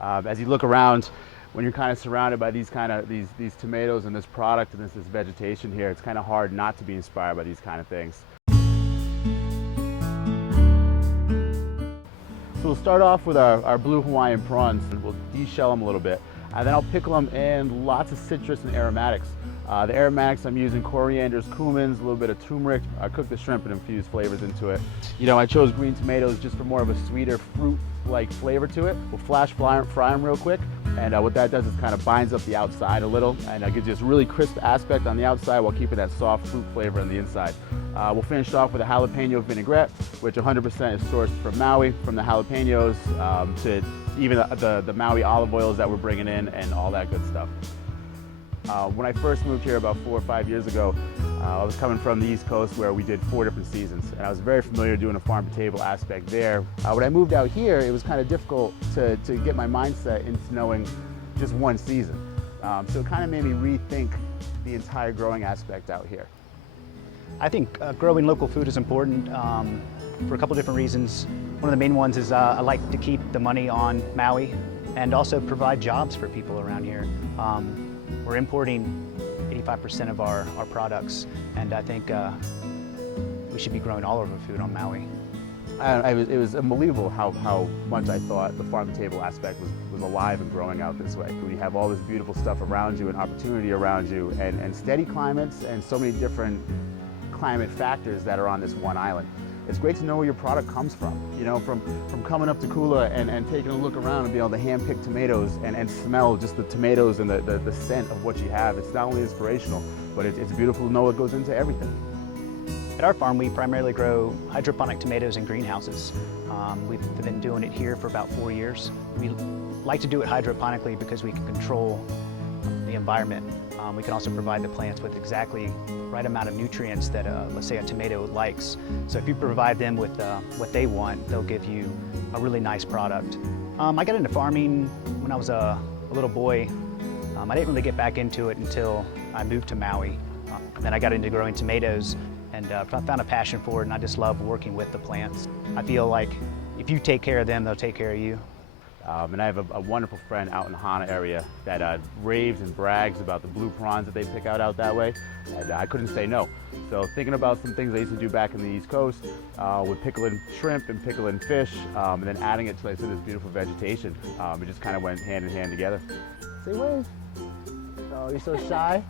As you look around, when you're kind of surrounded by these tomatoes and this product and this vegetation here, it's kind of hard not to be inspired by these kind of things. So we'll start off with our blue Hawaiian prawns, and we'll de-shell them a little bit. And then I'll pickle them in lots of citrus and aromatics. The aromatics I'm using corianders, cumins, a little bit of turmeric. I cook the shrimp and infuse flavors into it. You know, I chose green tomatoes just for more of a sweeter fruit-like flavor to it. We'll flash fry them real quick, and what that does is kind of binds up the outside a little, and gives you this really crisp aspect on the outside while keeping that soft fruit flavor on the inside. We'll finish off with a jalapeno vinaigrette, which 100% is sourced from Maui, from the jalapenos to even the Maui olive oils that we're bringing in and all that good stuff. When I first moved here about 4 or 5 years ago, I was coming from the East Coast where we did 4 different seasons, and I was very familiar doing a farm-to-table aspect there. When I moved out here, it was kind of difficult to get my mindset into knowing just one season. So it kind of made me rethink the entire growing aspect out here. I think growing local food is important for a couple different reasons. One of the main ones is I like to keep the money on Maui and also provide jobs for people around here. We're importing 85% of our products, and I think we should be growing all of our food on Maui. It was unbelievable how much I thought the farm-to-table aspect was alive and growing out this way. We have all this beautiful stuff around you and opportunity around you, and steady climates and so many different climate factors that are on this one island. It's great to know where your product comes from. You know, from coming up to Kula and taking a look around and being able to hand-pick tomatoes and smell just the tomatoes and the scent of what you have. It's not only inspirational, but it's beautiful to know what goes into everything. At our farm, we primarily grow hydroponic tomatoes in greenhouses. We've been doing it here for about 4 years. We like to do it hydroponically because we can control the environment. We can also provide the plants with exactly the right amount of nutrients that, let's say, a tomato likes. So if you provide them with what they want, they'll give you a really nice product. I got into farming when I was a little boy. I didn't really get back into it until I moved to Maui. Then I got into growing tomatoes, and I found a passion for it, and I just love working with the plants. I feel like if you take care of them, they'll take care of you. And I have a wonderful friend out in the Hana area that raves and brags about the blue prawns that they pick out that way, and I couldn't say no. So thinking about some things I used to do back in the East Coast with pickling shrimp and pickling fish, and then adding it to, like I said, this beautiful vegetation, it just kind of went hand in hand together. Say wave. Oh, you're so shy.